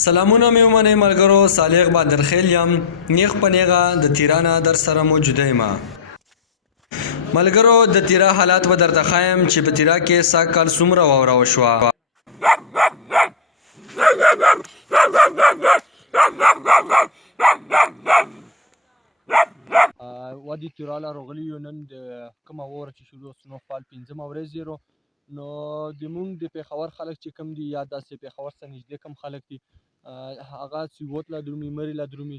سلامونه مې ومنئ ملګرو، صالح بادرخیل یم، نیغ په نیغه د تیرانه در سره موجوده یم. ملګرو د تیرا حالات به درته ښایم چې په تیرا کې سږ کال څومره واوره وشوه. وادي تیراله راغلي یو نن د کومه واوره چې شروع سنوفال 5مه ورځ یې نو زموږ د پېښور خلک چې کوم دي یا داسې پېښور ته نږدې کوم خلک دي هغه سیوت لا درومي، مري لا درومي.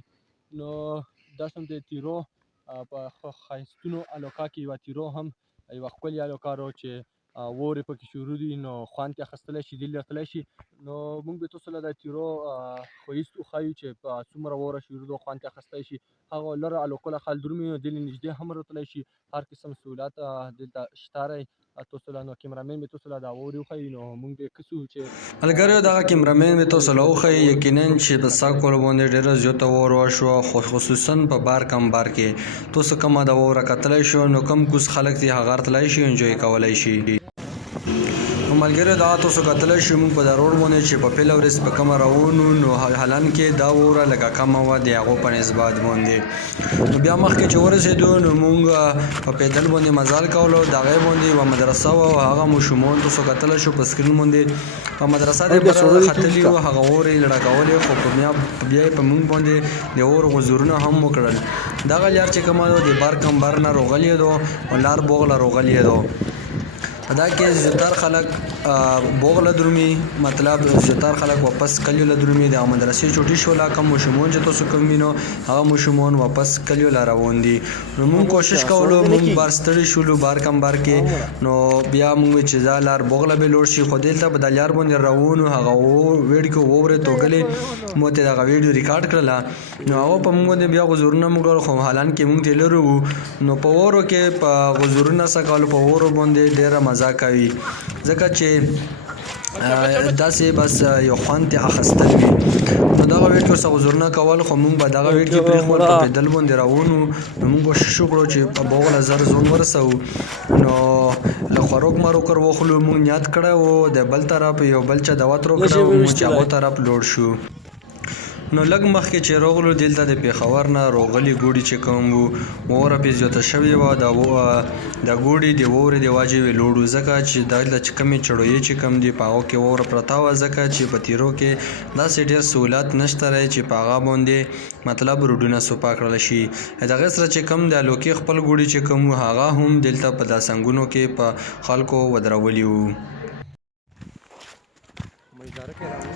نو داسې د تیرو په ښایستونو الوکا کې یوه تیرو هم یوه ښکلې الوکا رو چې واورې پکې شروع دي نو خوند ترې اخیستلی شي، دل یې تللی شي. نو موږ به تاسو له د تیرو ښایست وښایو چې په څومره واوره شروع ده او خوند ترې اخیستی شي. هغه لره الوکو له خال درومي نو دل یې نږدې هم راتلی شي. هر قسم سهولت دلته شته دی. تاسو له نو کیمرامین مې تاسو له د واورې وښایي نو موږ به کسو چې ملګرو دغه کیمرامین مې تاسو له وښایي یقینا چې په سږ کال باندې ډېره زیاته واوره وشوه، خو خصوصا په بار کم بار کې تاسو کومه د واوره کتلی شو نو کوم کوز خلک دي هغه تللی شي انجوی کولی شي. ملګرو دا تاسو کتلی شو موږ په دا روډ باندې چې په پیله ورځ په کومه روانو نو حالان کې دا واوره لږه کمه وه د هغو په نسبت باندې. نو بیا مخکې چې ورسېدو نو موږ په پیدل باندې مزال کولو، د هغې باندې یوه مدرسه وه او هغه ماشومان تاسو کتلی شو په سکرین باندې په مدرسه دې بره ختلي وو، هغه واورې یې لړکولې خو بیا یې په موږ باندې د اور غزورونه هم وکړل. دغه لار چې کومه ده د بار کم بار نه راغلې ده او لار بوغله راغلې ده. په دا کې زیاتر خلک بوغله درومي، مطلب زیاتر خلک واپس کلیو له درومي. د مدرسې چوټي شوله کوم ماشومان چې تاسو کوم وینو هغه ماشومان واپس کلیو له روان دي. نو موږ کوشش کولو، موږ بار ستړي شولو بار کم بار کې نو بیا موږ چې دا لار بوغله به لوړ شي خو دلته به د لار باندې روانو هغه ویډیو واورې توګلې مو ته دغه ویډیو ریکارډ کړله نو هغه په موږ باندې بیا غزورونه موږ خو حالان کې موږ ته لرو نو په واورو کې په غزورونه سکالو په واورو باندې ډېره مزه کوي ځکه چې داسې بس یو خوند ترې اخیستل وي. نو دغه ویډیو څخه غزورونه کول خو موږ به دغه ویډیو پرېښود په پیدل باندې روان وو نو موږ کوشش وکړو چې په بوغله زر ځون ورسوو. نو له خوروک مروکر وخلو موږ نیت کړی و د بل طرف یو بل چا دعوت راکړی و موږ چې هغو طرف لوړ شو. نو لږ مخکې چې راغلو دلته د پېښور نه راغلي ګوډي چې کوم وو واوره پرې زیاته شوې وه. د ګوډي د واورې د وجې وې لوړ وو ځکه چې دلته چې کومې چړویې چې کوم دي په هغو کې واوره پرته وه ځکه چې په تیرو کې داسې ډېر سهولت نشته دی چې په هغه باندې مطلب روډونه سوپا کړل شي. د هغې سره چې کوم د الوکې خپل ګوډي چې کوم وو هغه هم دلته په دا سنګونو کې په خلکو ودرولي وو.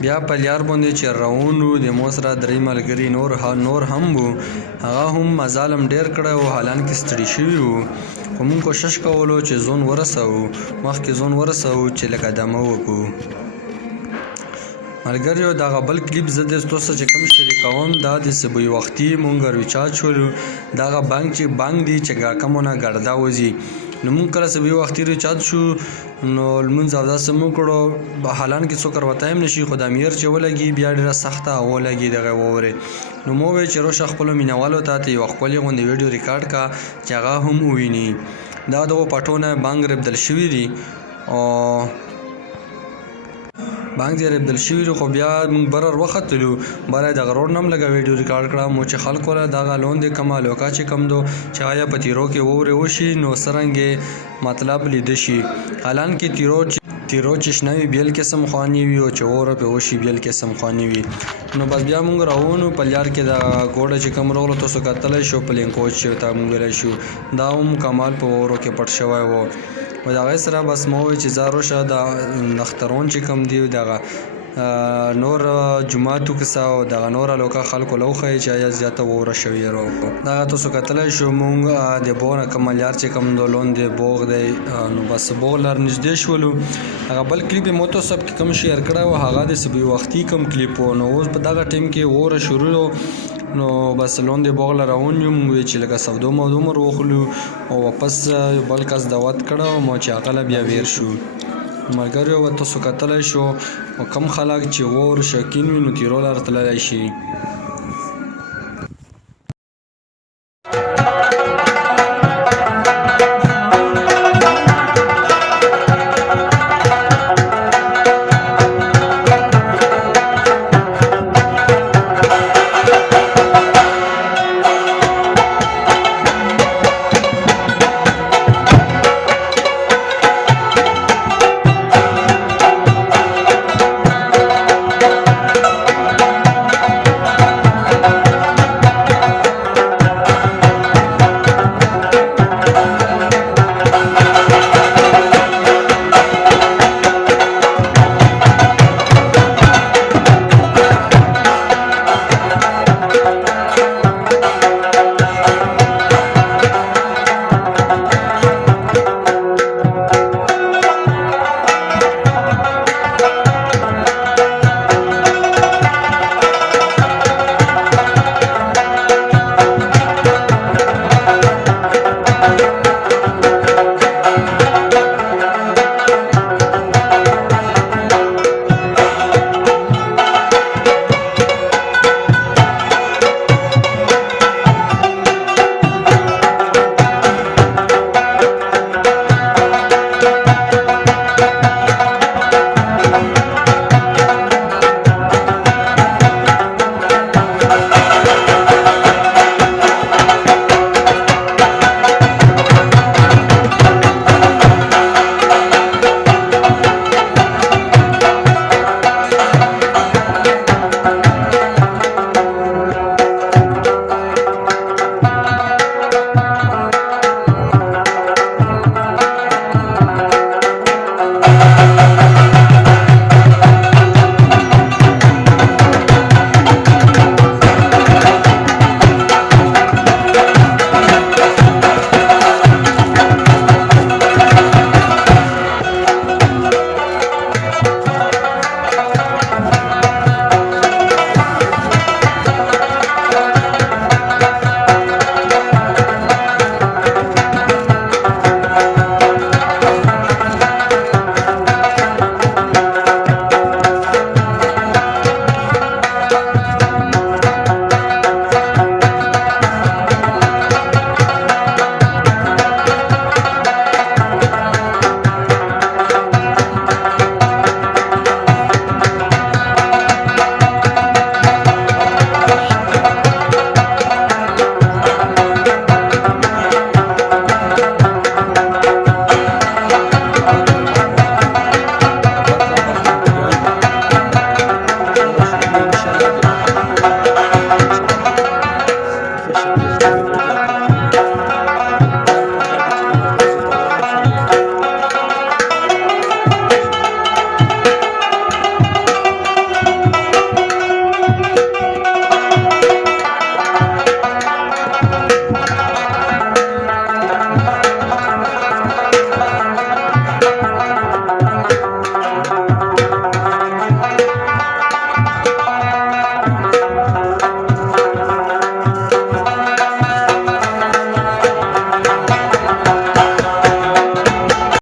بیا په لار باندې چې روان وو د مو سره درې ملګري نور هم وو، هغه هم مزال هم ډېر کړی و حالان کې ستړي شوي وو خو موږ کوشش کولو چې ځون ورسوو، مخکې ځون ورسوو چې لږ دمه وکړو. ملګریو دغه بل کلیپ زه د تاسو چې کوم شریکوم دا د سبوی وختي مونږ ریچارج شولو. دغه بانک چې بانک دی چې کومونه ګردا وځي نو موږ کله سبوی وختي ریچارج شو نو لمونځ اوداسه مو کړو حالان کې څوک ورته هم نشي خو د امیر چې ولګي بیا ډېره سخته هوا لګي دغه واورې نو مو وی چې روشه خپلو مینوالو ته یوه ښکلې غوندې ویډیو ریکارډ کا چې هغه هم وویني. دا دغو پټونه بانک ربدل شوي دي او بانک دې ربدل شوي دي خو بیا موږ بره وختلو بره دغه روډ نه هم لږه ویډیو ریکارډ کړه مو چې خلکو له دغه لاندې کومه الوکا چې کوم دو چې آیا په تیرو کې واورې وشي نو څرنګې مطلب لیده شي. حالان کې تیرو چې شنه وي بیل قسم خوانې وي او چې واوره پرې وشي بیل قسم خوانې وي. نو بس بیا موږ روانو په لار کې د ګوډه چې کوم راغلو تاسو کتلی شو پلینکوچ چې ورته موږ ویلی شو دا هم کمال په واورو کې پټ شوی و. و د هغې سره بس ما وویل چې ځه روشه د نخترون چې کوم دی دغه نور جوماتو کیسه او دغه نور الوکا خلکو له وښایي چې آیا زیاته واوره شوې راوکړو. دغه تاسو کتلی شو موږ د بوغ نه کومه لار چې کوم د لاندې بوغ دی نو بس بوغ لار نږدې شولو. هغه بل کلیپ یې مو تاسو کې کوم شیر کړی و هغه د سبوی وختي کوم کلیپ و نو اوس په دغه ټایم کې واوره شروع نو بس لاندې بوغ له روان یو موږ ویل چې لکه سودو مودو مو وخلو او واپس بل کس دعوت کړه مو چې هغه له بیا ویر شو. ملګریو و تاسو کتلی شو کم خلک چې واورو شوقین وي نو تیرو لار تللی شي.